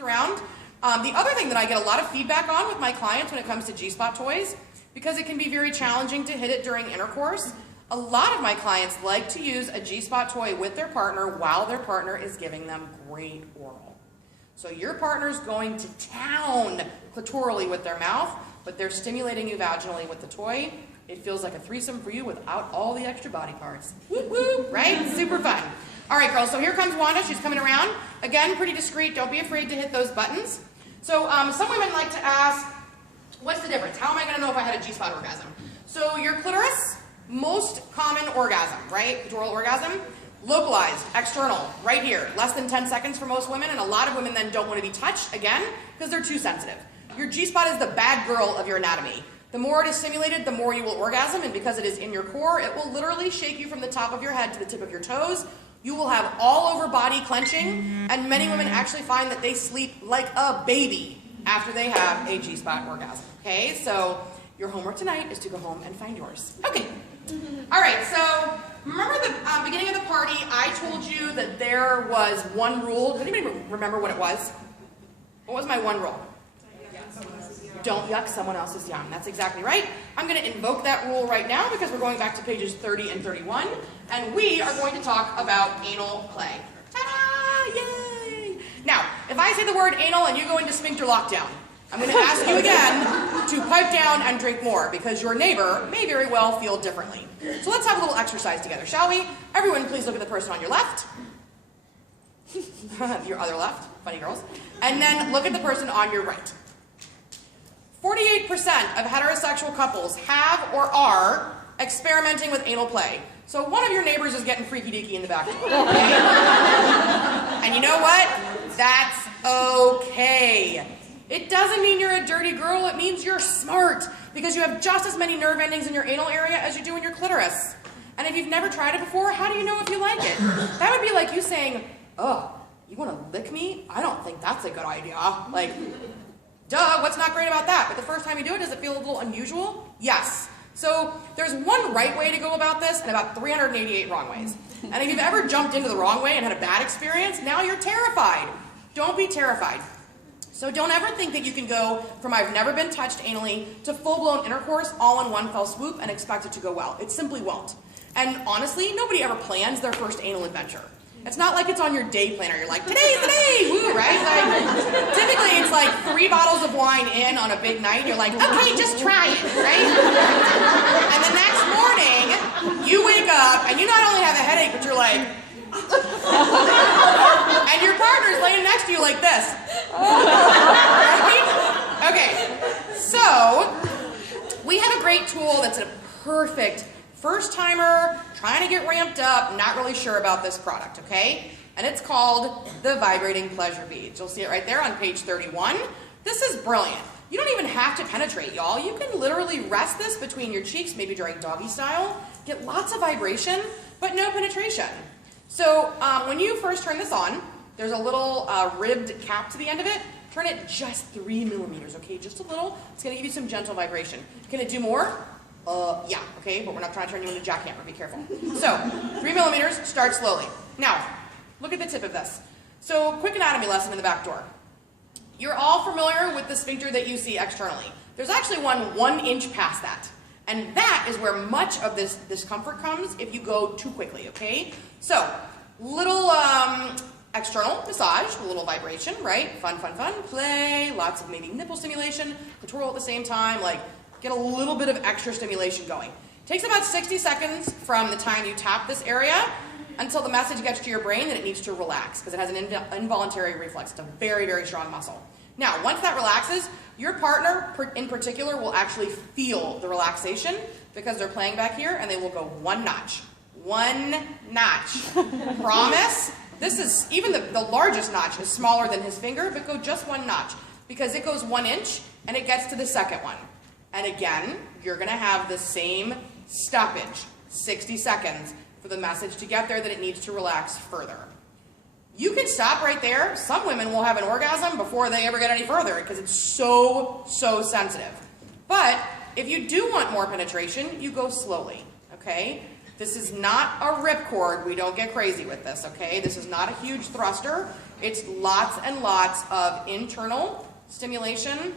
around. The other thing that I get a lot of feedback on with my clients when it comes to G-spot toys, because it can be very challenging to hit it during intercourse, a lot of my clients like to use a G-spot toy with their partner while their partner is giving them great oral. So your partner's going to town clitorally with their mouth, but they're stimulating you vaginally with the toy. It feels like a threesome for you without all the extra body parts. Woo woo, right? Super fun. All right, girls, so here comes Wanda. She's coming around. Again, pretty discreet. Don't be afraid to hit those buttons. So some women like to ask, what's the difference? How am I going to know if I had a G-spot orgasm? So your clitoris, most common orgasm, right? Clitoral orgasm. Localized, external, right here. Less than 10 seconds for most women, and a lot of women then don't want to be touched, again, because they're too sensitive. Your G-spot is the bad girl of your anatomy. The more it is stimulated, the more you will orgasm, and because it is in your core, it will literally shake you from the top of your head to the tip of your toes. You will have all over body clenching, and many women actually find that they sleep like a baby after they have a G-spot orgasm. Okay, so your homework tonight is to go home and find yours. Okay. All right, so remember the beginning of the party, I told you that there was one rule. Does anybody remember what it was? What was my one rule? Don't yuck someone else's yum. That's exactly right. I'm going to invoke that rule right now because we're going back to pages 30 and 31, and we are going to talk about anal play. Ta-da! Yay! Now, if I say the word anal and you go into sphincter lockdown, I'm going to ask you again to pipe down and drink more because your neighbor may very well feel differently. So let's have a little exercise together, shall we? Everyone, please look at the person on your left. Your other left, funny girls. And then look at the person on your right. 48% of heterosexual couples have or are experimenting with anal play. So one of your neighbors is getting freaky deaky in the back door. Okay? And you know what? That's okay. It doesn't mean you're a dirty girl, it means you're smart, because you have just as many nerve endings in your anal area as you do in your clitoris. And if you've never tried it before, how do you know if you like it? That would be like you saying, oh, you want to lick me? I don't think that's a good idea. Like, duh, what's not great about that? But the first time you do it, does it feel a little unusual? Yes. So there's one right way to go about this and about 388 wrong ways. And if you've ever jumped into the wrong way and had a bad experience, now you're terrified. Don't be terrified. So don't ever think that you can go from I've never been touched anally to full-blown intercourse all in one fell swoop and expect it to go well. It simply won't. And honestly, nobody ever plans their first anal adventure. It's not like it's on your day planner. You're like, today's the day, woo, right? Like, typically it's like 3 bottles of wine in on a big night, and you're like, okay, just try it, right? And the next morning, you wake up, and you not only have a headache, but you're like, and your partner's laying next to you like this. Right? Okay, so we have a great tool that's a perfect first-timer, trying to get ramped up, not really sure about this product, okay? And it's called the Vibrating Pleasure Beads. You'll see it right there on page 31. This is brilliant. You don't even have to penetrate, y'all. You can literally rest this between your cheeks, maybe during doggy style, get lots of vibration, but no penetration. So when you first turn this on, there's a little ribbed cap to the end of it. Turn it just 3 millimeters, okay? Just a little. It's going to give you some gentle vibration. Can it do more? Yeah, okay, but we're not trying to turn you into a jackhammer. Be careful. So 3 millimeters, start slowly. Now, look at the tip of this. So quick anatomy lesson in the back door. You're all familiar with the sphincter that you see externally. There's actually one inch past that. And that is where much of this discomfort comes if you go too quickly, okay? So, little external massage, a little vibration, right? Fun, fun, fun, play, lots of maybe nipple stimulation, clitoral at the same time, like get a little bit of extra stimulation going. Takes about 60 seconds from the time you tap this area until the message gets to your brain that it needs to relax because it has an involuntary reflex. It's a very, very strong muscle. Now, once that relaxes, your partner in particular will actually feel the relaxation because they're playing back here and they will go one notch. One notch. Promise? This is, even the largest notch is smaller than his finger, but go just one notch because it goes 1 inch and it gets to the second one. And again, you're going to have the same stoppage, 60 seconds, for the message to get there that it needs to relax further. You can stop right there. Some women will have an orgasm before they ever get any further because it's so sensitive. But if you do want more penetration, you go slowly, okay? This is not a ripcord. We don't get crazy with this, okay? This is not a huge thruster. It's lots and lots of internal stimulation,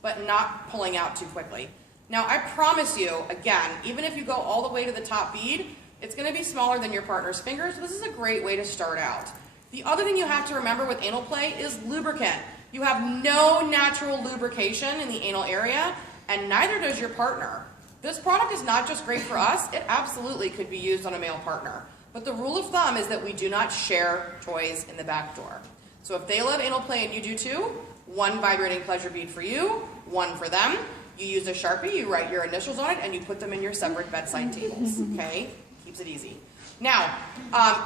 but not pulling out too quickly. Now, I promise you, again, even if you go all the way to the top bead, it's going to be smaller than your partner's fingers. This is a great way to start out. The other thing you have to remember with anal play is lubricant. You have no natural lubrication in the anal area, and neither does your partner. This product is not just great for us, it absolutely could be used on a male partner. But the rule of thumb is that we do not share toys in the back door. So if they love anal play and you do too, one vibrating pleasure bead for you, one for them. You use a Sharpie, you write your initials on it, and you put them in your separate bedside tables, okay? Keeps it easy. Now,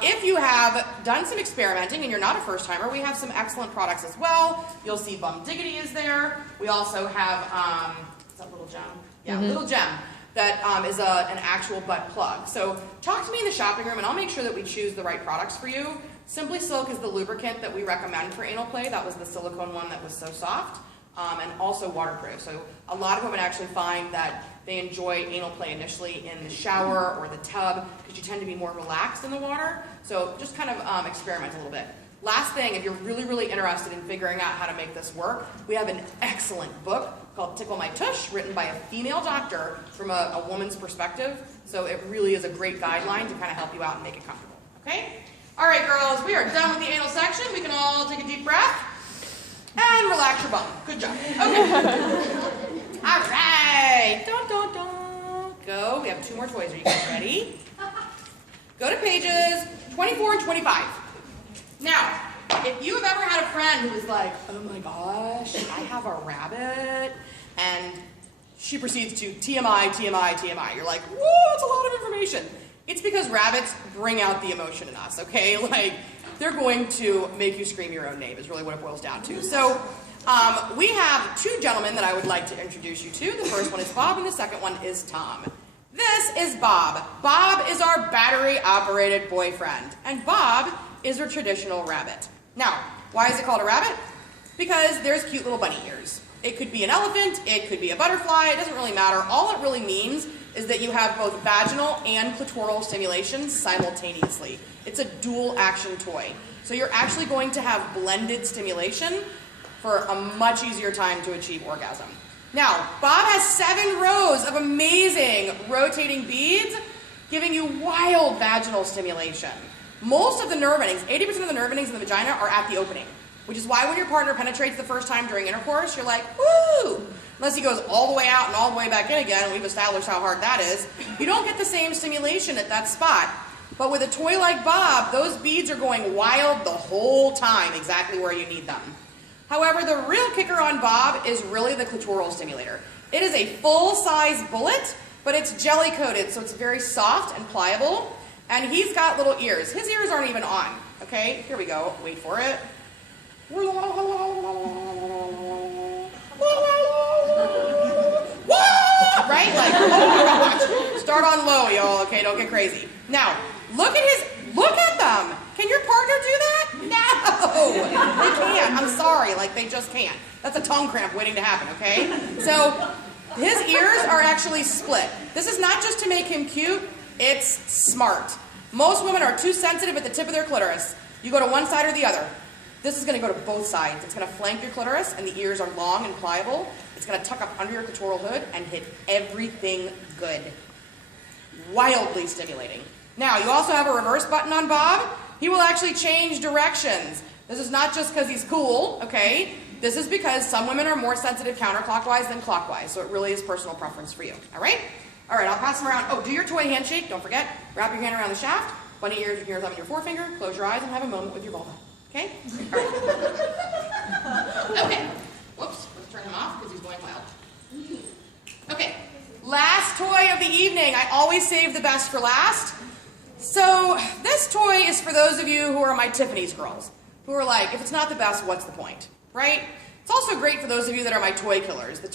if you have done some experimenting and you're not a first timer, we have some excellent products as well. You'll see Bum Diggity is there. We also have, is that Little Gem? Yeah, Little Gem. That is an actual butt plug. So talk to me in the shopping room and I'll make sure that we choose the right products for you. Simply Silk is the lubricant that we recommend for anal play. That was the silicone one that was so soft. And also waterproof. So a lot of women actually find that they enjoy anal play initially in the shower or the tub because you tend to be more relaxed in the water. So just kind of experiment a little bit. Last thing, if you're really, really interested in figuring out how to make this work, we have an excellent book called Tickle My Tush, written by a female doctor from a woman's perspective. So it really is a great guideline to kind of help you out and make it comfortable. Okay? All right, girls, we are done with the anal section. We can all take a deep breath. And relax your bum. Good job. Okay. All right. Go. We have 2 more toys. Are you guys ready? Go to pages 24 and 25. Now, if you've ever had a friend who was like, oh my gosh, I have a rabbit, and she proceeds to TMI, TMI, TMI. You're like, whoa, that's a lot of information. It's because rabbits bring out the emotion in us, okay? Like, they're going to make you scream your own name is really what it boils down to. So we have 2 gentlemen that I would like to introduce you to. The first one is Bob and the second one is Tom. This is Bob. Bob is our battery-operated boyfriend. And Bob is a traditional rabbit. Now, why is it called a rabbit? Because there's cute little bunny ears. It could be an elephant, it could be a butterfly, it doesn't really matter. All it really means is that you have both vaginal and clitoral stimulation simultaneously. It's a dual action toy. So you're actually going to have blended stimulation for a much easier time to achieve orgasm. Now, Bob has 7 rows of amazing rotating beads giving you wild vaginal stimulation. Most of the nerve endings, 80% of the nerve endings in the vagina are at the opening, which is why when your partner penetrates the first time during intercourse, you're like, woo! Unless he goes all the way out and all the way back in again, and we've established how hard that is, you don't get the same stimulation at that spot. But with a toy like Bob, those beads are going wild the whole time, exactly where you need them. However, the real kicker on Bob is really the clitoral stimulator. It is a full-size bullet, but it's jelly-coated, so it's very soft and pliable. And he's got little ears. His ears aren't even on, okay? Here we go. Wait for it. Right? Like, oh my gosh. Start on low, y'all, okay? Don't get crazy. Now, look at them. Can your partner do that? No, they can't. I'm sorry, like they just can't. That's a tongue cramp waiting to happen, okay? So his ears are actually split. This is not just to make him cute, it's smart. Most women are too sensitive at the tip of their clitoris. You go to one side or the other. This is gonna go to both sides. It's gonna flank your clitoris and the ears are long and pliable. It's gonna tuck up under your clitoral hood and hit everything good. Wildly stimulating. Now, you also have a reverse button on Bob. He will actually change directions. This is not just because he's cool, okay? This is because some women are more sensitive counterclockwise than clockwise, so it really is personal preference for you, all right? All right, I'll pass them around. Oh, do your toy handshake, don't forget. Wrap your hand around the shaft, bunny ears, you can hear them in your forefinger, close your eyes and have a moment with your vulva, okay? All right. Okay, whoops, let's turn him off because he's going wild. Okay, last toy of the evening. I always save the best for last. So this toy is for those of you who are my Tiffany's girls, who are like, if it's not the best, what's the point, right? It's also great for those of you that are my toy killers. The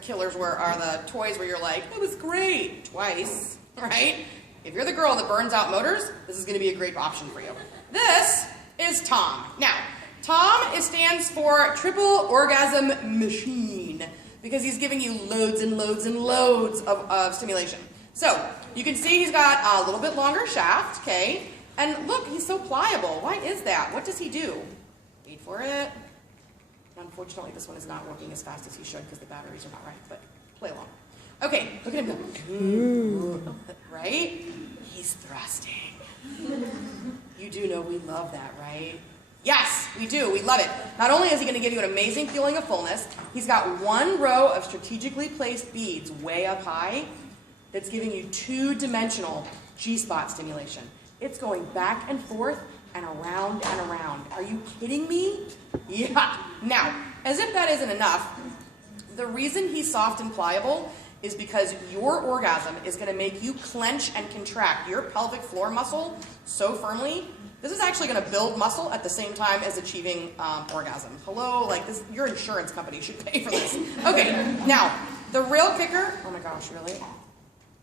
killers are the toys where you're like, it was great, twice, right? If you're the girl that burns out motors, this is gonna be a great option for you. This is Tom. Now, Tom stands for Triple Orgasm Machine, because he's giving you loads and loads and loads of stimulation. So, you can see he's got a little bit longer shaft, okay? And look, he's so pliable. Why is that? What does he do? for it. Unfortunately, this one is not working as fast as he should because the batteries are not right, but play along. Okay, look at him go. Right? He's thrusting. You do know we love that, right? Yes, we do. We love it. Not only is he going to give you an amazing feeling of fullness, he's got one row of strategically placed beads way up high that's giving you two-dimensional G-spot stimulation. It's going back and forth and around and around. Are you kidding me? Yeah. Now, as if that isn't enough, the reason he's soft and pliable is because your orgasm is going to make you clench and contract your pelvic floor muscle so firmly. This is actually going to build muscle at the same time as achieving orgasm. Hello, like this, your insurance company should pay for this. Okay, now, the real kicker, oh my gosh, really?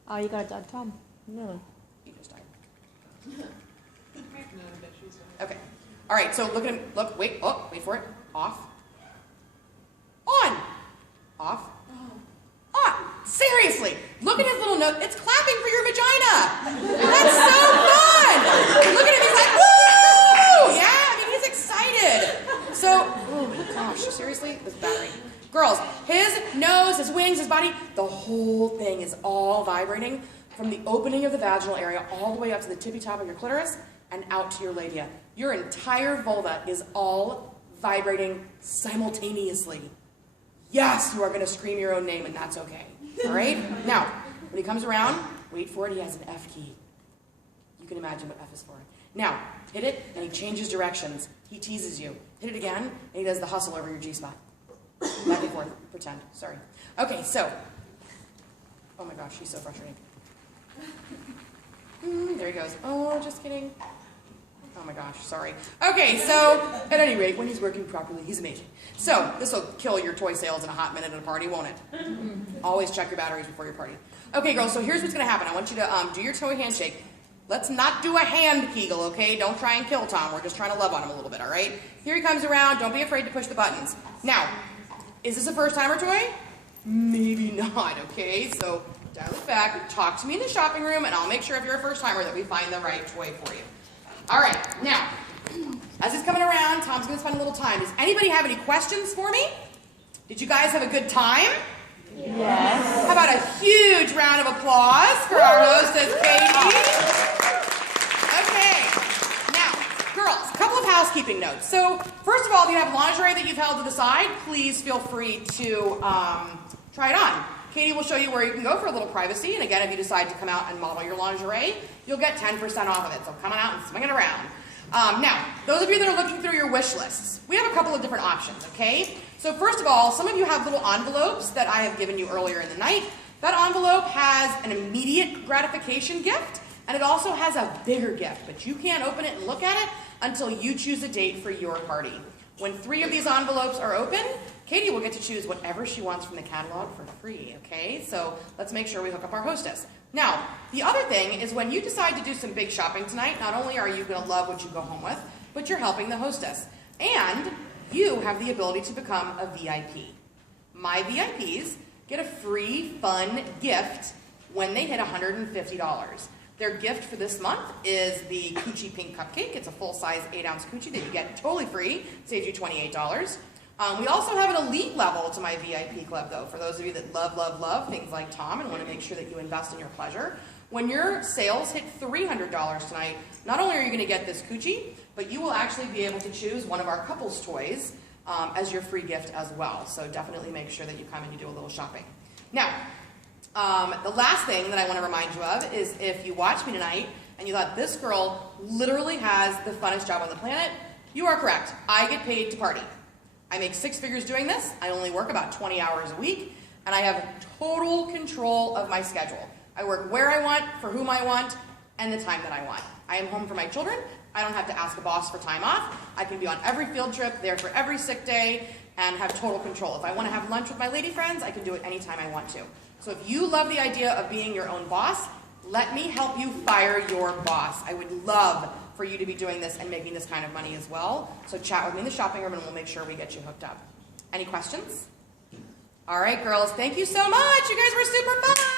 Oh, you got a dead Tom. No. He just died. Okay, all right, so look at him, look, wait for it, off, on, off, on. Seriously, look at his little note, it's clapping for your vagina. That's so fun. Look at him, he's like, woo! Yeah, I mean, he's excited. So, oh my gosh, seriously, this battery. Girls, his nose, his wings, his body, the whole thing is all vibrating from the opening of the vaginal area all the way up to the tippy top of your clitoris and out to your labia. Your entire vulva is all vibrating simultaneously. Yes, you are going to scream your own name, and that's okay. All right? Now, when he comes around, wait for it, he has an F key. You can imagine what F is for. Now, hit it, and he changes directions. He teases you. Hit it again, and he does the hustle over your G-spot. Back and forth. Pretend. Sorry. Okay, so. Oh my gosh, he's so frustrating. There he goes. Oh, just kidding. Oh my gosh, sorry. Okay, so at any rate, when he's working properly, he's amazing. So this will kill your toy sales in a hot minute at a party, won't it? Always check your batteries before your party. Okay, girls, so here's what's going to happen. I want you to do your toy handshake. Let's not do a hand kegel, okay? Don't try and kill Tom. We're just trying to love on him a little bit, all right? Here he comes around. Don't be afraid to push the buttons. Now, is this a first-timer toy? Maybe not, okay? So dial it back, talk to me in the shopping room, and I'll make sure if you're a first-timer that we find the right toy for you. All right, now, as he's coming around, Tom's going to spend a little time. Does anybody have any questions for me? Did you guys have a good time? Yes. How about a huge round of applause for our hostess, Katie? Okay, now, girls, a couple of housekeeping notes. So, first of all, if you have lingerie that you've held to the side, please feel free to try it on. Katie will show you where you can go for a little privacy, and again, if you decide to come out and model your lingerie, you'll get 10% off of it, so come on out and swing it around. Now, those of you that are looking through your wish lists, we have a couple of different options, okay? So first of all, some of you have little envelopes that I have given you earlier in the night. That envelope has an immediate gratification gift, and it also has a bigger gift, but you can't open it and look at it until you choose a date for your party. When 3 of these envelopes are open, Katie will get to choose whatever she wants from the catalog for free, okay? So let's make sure we hook up our hostess. Now, the other thing is when you decide to do some big shopping tonight, not only are you going to love what you go home with, but you're helping the hostess. And you have the ability to become a VIP. My VIPs get a free, fun gift when they hit $150. Their gift for this month is the Coochie Pink Cupcake. It's a full-size 8-ounce coochie that you get totally free. Saves you $28. We also have an elite level to my VIP club, though, for those of you that love things like Tom and want to make sure that you invest in your pleasure. When your sales hit $300 tonight, not only are you going to get this coochie, but you will actually be able to choose one of our couples toys as your free gift as well. So definitely make sure that you come and you do a little shopping. Now, the last thing that I want to remind you of is if you watch me tonight and you thought this girl literally has the funnest job on the planet, you are correct. I get paid to party. I make 6 figures doing this. I only work about 20 hours a week, and I have total control of my schedule. I work where I want, for whom I want, and the time that I want. I am home for my children. I don't have to ask a boss for time off. I can be on every field trip, there for every sick day, and have total control. If I want to have lunch with my lady friends, I can do it anytime I want to. So if you love the idea of being your own boss, let me help you fire your boss. I would love for you to be doing this and making this kind of money as well. So chat with me in the shopping room and we'll make sure we get you hooked up. Any questions? All right, girls, thank you so much. You guys were super fun.